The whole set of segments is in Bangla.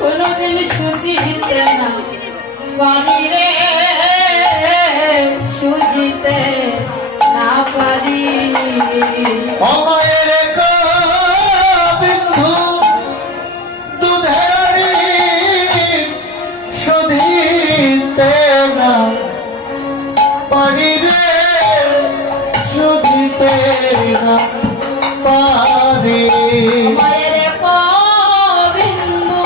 কোনদিন শুধিতে না পারি রে, শুধিতে না পারি। অমায়ের বিন্দু দুধেরি শুধিতে না পারি রে, শুধিতে না পারি। মায়ের বিন্দু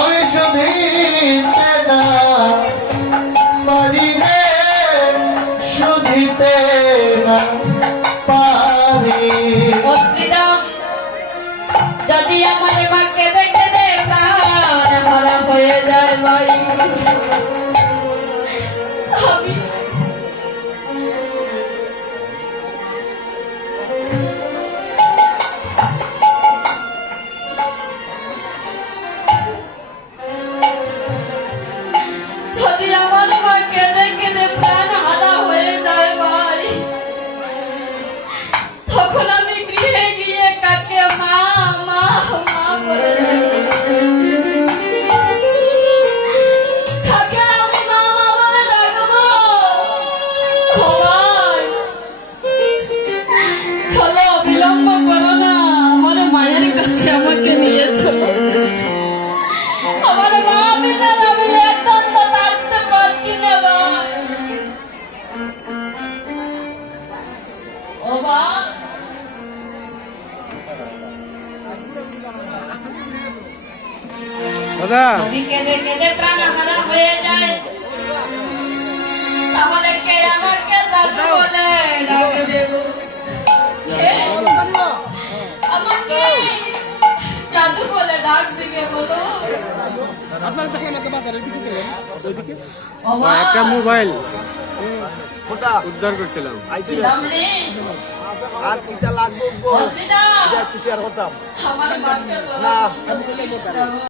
আমি শুধিতে না পারি রে, শুধিতে না পারি। ও শ্রীরাম, যদি আমার মাকে দেখে দে প্রাণ ভরা হয়ে যায় ভাই। আমি যদি আমার মাকে দেখে দে প্রাণ হারা হয়ে যায় ভাই, তখন আমি গৃহে গিয়ে কাকে মা মা মা বলে কাকে আমি মা মা বলে ডাকবো। ও ভাই, চলো বিলম্ব করো না, আমার মায়ের কাছে আমাকে নিয়ে চলো। আমার মা বিনা আমি একান্ত থাকতে পারছি না ভাই। ও ভাই, দাদা যদি কেঁদে কেঁদে প্রাণ হারা হয়ে যায়, তাহলে কে আমাকে দাদু বলে ডাকে দেব? কে আমাকে দাদু বলে ডাক দিবে বলো? ও মা, একটা মোবাইল উদ্ধার করছিলাম। শ্রীরাম রে, আর কিটা লাগবে ও শ্রীরাম, একটু শেয়ার করতাম আমার মাকে বলো বলিস না।